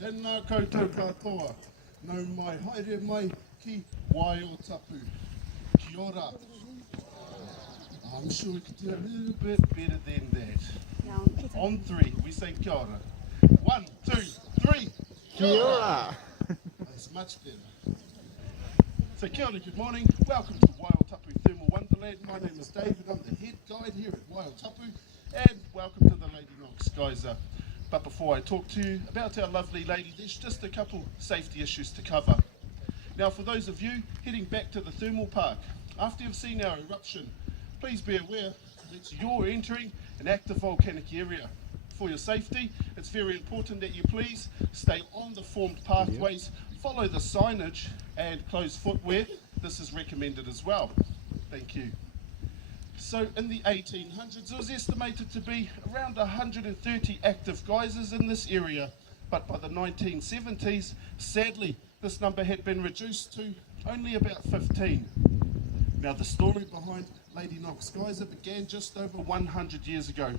Tēnā koutou katoa. Nau mai, haere mai ki Waiotapu. Kia ora. I'm sure we could do a little bit better than that. On three, we say kia ora. 1, 2, 3. Kia ora. That's much better. So kia ora, good morning. Welcome to Waiotapu Thermal Wonderland. My name is David. I'm the head guide here at Waiotapu. And welcome to the Lady Knox Geyser. But before I talk to you about our lovely lady, there's just a couple safety issues to cover. Now, for those of you heading back to the thermal park, after you've seen our eruption, please be aware that you're entering an active volcanic area. For your safety, it's very important that you please stay on the formed pathways, follow the signage and closed footwear. This is recommended as well. Thank you. So in the 1800s, it was estimated to be around 130 active geysers in this area, but by the 1970s, sadly, this number had been reduced to only about 15. Now the story behind Lady Knox Geyser began just over 100 years ago.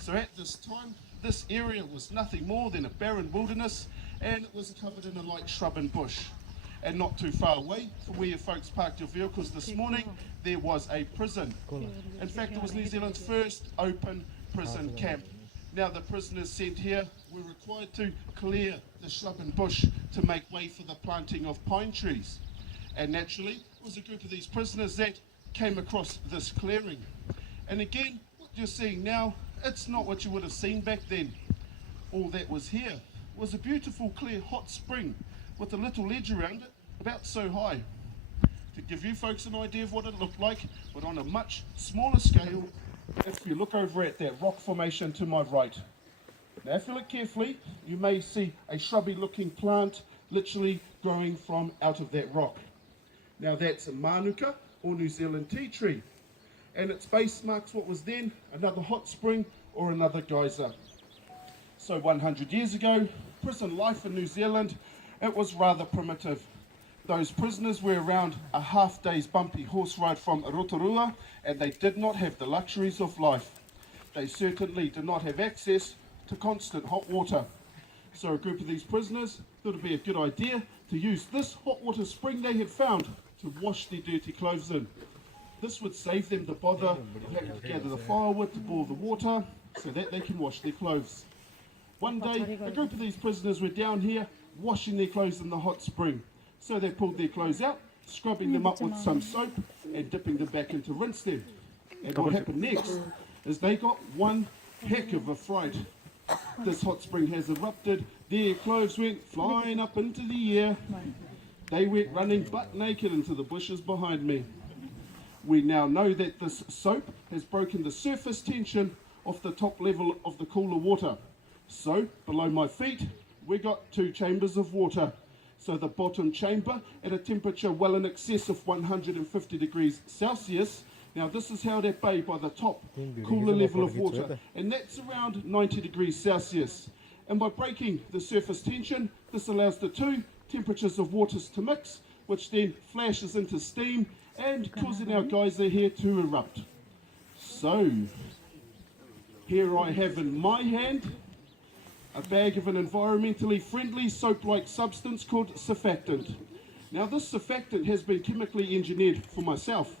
So at this time, this area was nothing more than a barren wilderness, and it was covered in a light shrub and bush. And not too far away from where you folks parked your vehicles this morning, there was a prison. In fact, it was New Zealand's first open prison camp. Now the prisoners sent here were required to clear the shrub and bush to make way for the planting of pine trees. And naturally, it was a group of these prisoners that came across this clearing. And again, what you're seeing now, it's not what you would have seen back then. All that was here was a beautiful clear hot spring with a little ledge around it, about so high. To give you folks an idea of what it looked like, but on a much smaller scale, if you look over at that rock formation to my right. Now if you look carefully, you may see a shrubby looking plant literally growing from out of that rock. Now that's a manuka, or New Zealand tea tree, and its base marks what was then another hot spring or another geyser. So 100 years ago, prison life in New Zealand, it was rather primitive. Those prisoners were around a half day's bumpy horse ride from Rotorua, and they did not have the luxuries of life. They certainly did not have access to constant hot water. So a group of these prisoners thought it would be a good idea to use this hot water spring they had found to wash their dirty clothes in. This would save them the bother of having to gather the firewood to boil the water so that they can wash their clothes. One day, a group of these prisoners were down here washing their clothes in the hot spring. So they pulled their clothes out, scrubbing them up with some soap and dipping them back in to rinse them. And what happened next is they got one heck of a fright. This hot spring has erupted, their clothes went flying up into the air. They went running butt naked into the bushes behind me. We now know that this soap has broken the surface tension off the top level of the cooler water. So below my feet, we got two chambers of water. So the bottom chamber at a temperature well in excess of 150 degrees Celsius. Now this is held at bay by the top cooler level of water, and that's around 90 degrees Celsius. And by breaking the surface tension, this allows the two temperatures of waters to mix, which then flashes into steam and causing our geyser here to erupt. So here I have in my hand a bag of an environmentally friendly soap-like substance called surfactant. Now this surfactant has been chemically engineered for myself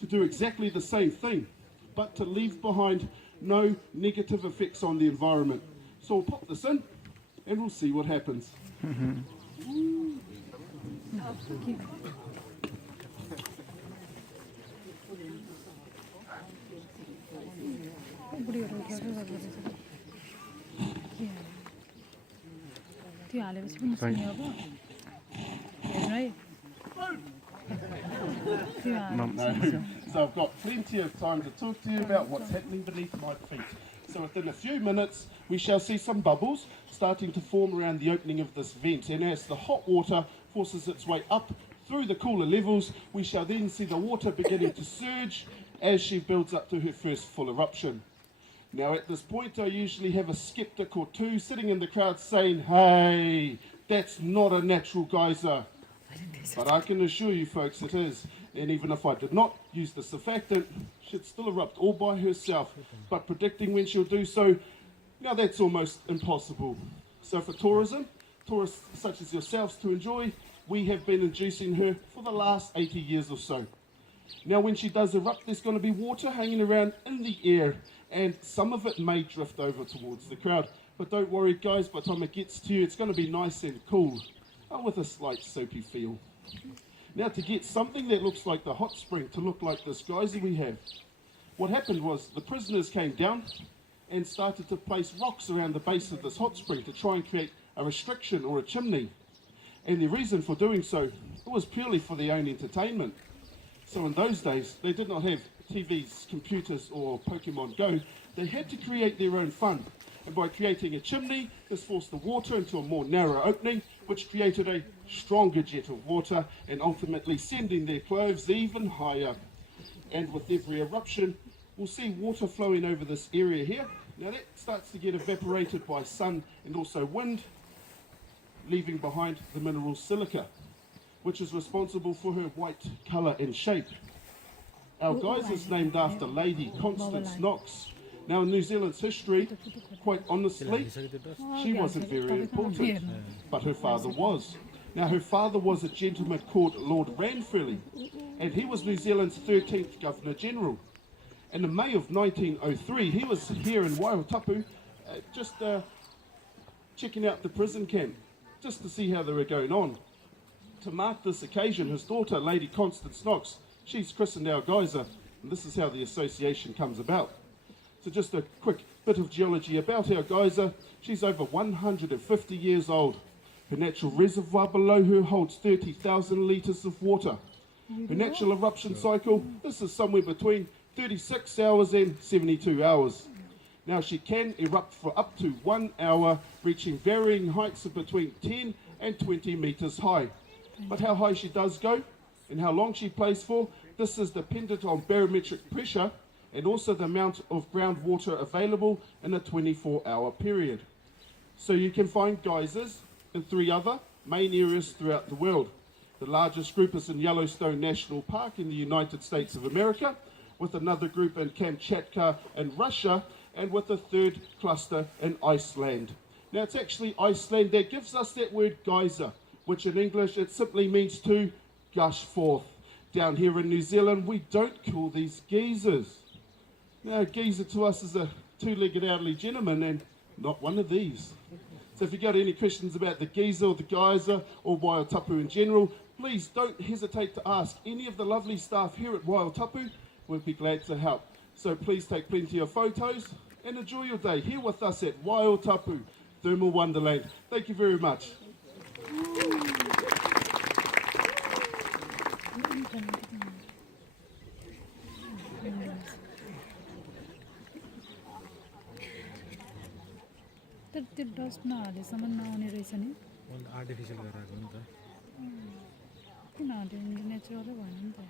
to do exactly the same thing, but to leave behind no negative effects on the environment. So we'll pop this in and we'll see what happens. So I've got plenty of time to talk to you about what's happening beneath my feet. So within a few minutes we shall see some bubbles starting to form around the opening of this vent, and as the hot water forces its way up through the cooler levels, we shall then see the water beginning to surge as she builds up to her first full eruption. Now at this point I usually have a skeptic or two sitting in the crowd saying, "Hey, that's not a natural geyser." But I can assure you folks it is. And even if I did not use the surfactant, she'd still erupt all by herself. But predicting when she'll do so, now that's almost impossible. So for tourism, tourists such as yourselves to enjoy, we have been inducing her for the last 80 years or so. Now when she does erupt, there's going to be water hanging around in the air, and some of it may drift over towards the crowd. But don't worry guys, by the time it gets to you, it's going to be nice and cool, with a slight soapy feel. Now to get something that looks like the hot spring to look like this geyser we have, what happened was the prisoners came down and started to place rocks around the base of this hot spring to try and create a restriction or a chimney. And the reason for doing so, it was purely for their own entertainment. So in those days, they did not have TVs, computers or Pokemon Go. They had to create their own fun. And by creating a chimney, this forced the water into a more narrow opening, which created a stronger jet of water and ultimately sending their clothes even higher. And with every eruption, we'll see water flowing over this area here. Now that starts to get evaporated by sun and also wind, leaving behind the mineral silica, which is responsible for her white colour and shape. Our geyser is named after Lady Constance Knox. Now in New Zealand's history, quite honestly, she wasn't very important, but her father was. Now her father was a gentleman called Lord Ranfurly, and he was New Zealand's 13th Governor General. And in May of 1903, he was here in Waiotapu, just checking out the prison camp, just to see how they were going on. To mark this occasion, his daughter, Lady Constance Knox, she's christened our geyser, and this is how the association comes about. So just a quick bit of geology about our geyser. She's over 150 years old. Her natural reservoir below her holds 30,000 litres of water. Her natural eruption cycle, this is somewhere between 36 hours and 72 hours. Now she can erupt for up to 1 hour, reaching varying heights of between 10 and 20 metres high. But how high she does go and how long she plays for, this is dependent on barometric pressure and also the amount of groundwater available in a 24-hour period. So you can find geysers in 3 other main areas throughout the world. The largest group is in Yellowstone National Park in the United States of America, with another group in Kamchatka in Russia, and with a third cluster in Iceland. Now it's actually Iceland that gives us that word geyser, which in English it simply means to gush forth. Down here in New Zealand, we don't call these geysers. Now, a geyser to us is a 2-legged elderly gentleman and not one of these. So if you've got any questions about the geyser or the geyser or Waiotapu in general, please don't hesitate to ask any of the lovely staff here at Waiotapu. We'd be glad to help. So please take plenty of photos and enjoy your day here with us at Waiotapu Thermal Wonderland. Thank you very much. त्यो dust नहालेसम्म नआउने रहेछ नि artificial गराएको नि त किन हाल्यो नेचुरलै भएन नि त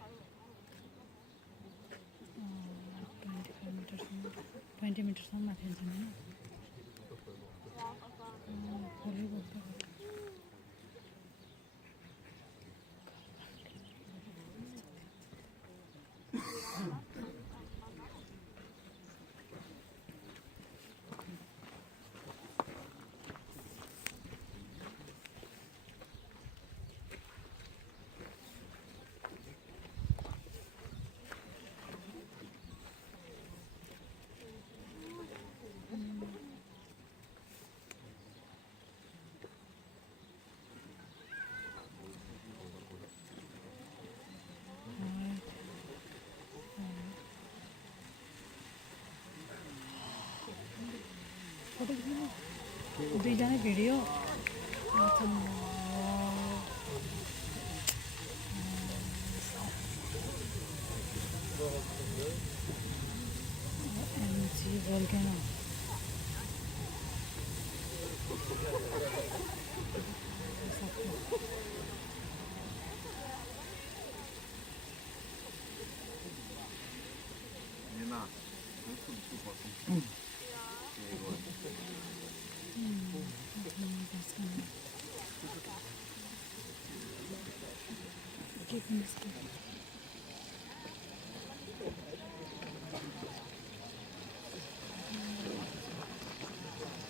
20 मिटरसम्म माथि हुन्छ नि भोलि बोल्दा दुईजना video MG volcano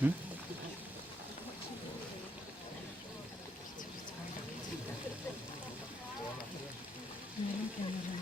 Meron camera.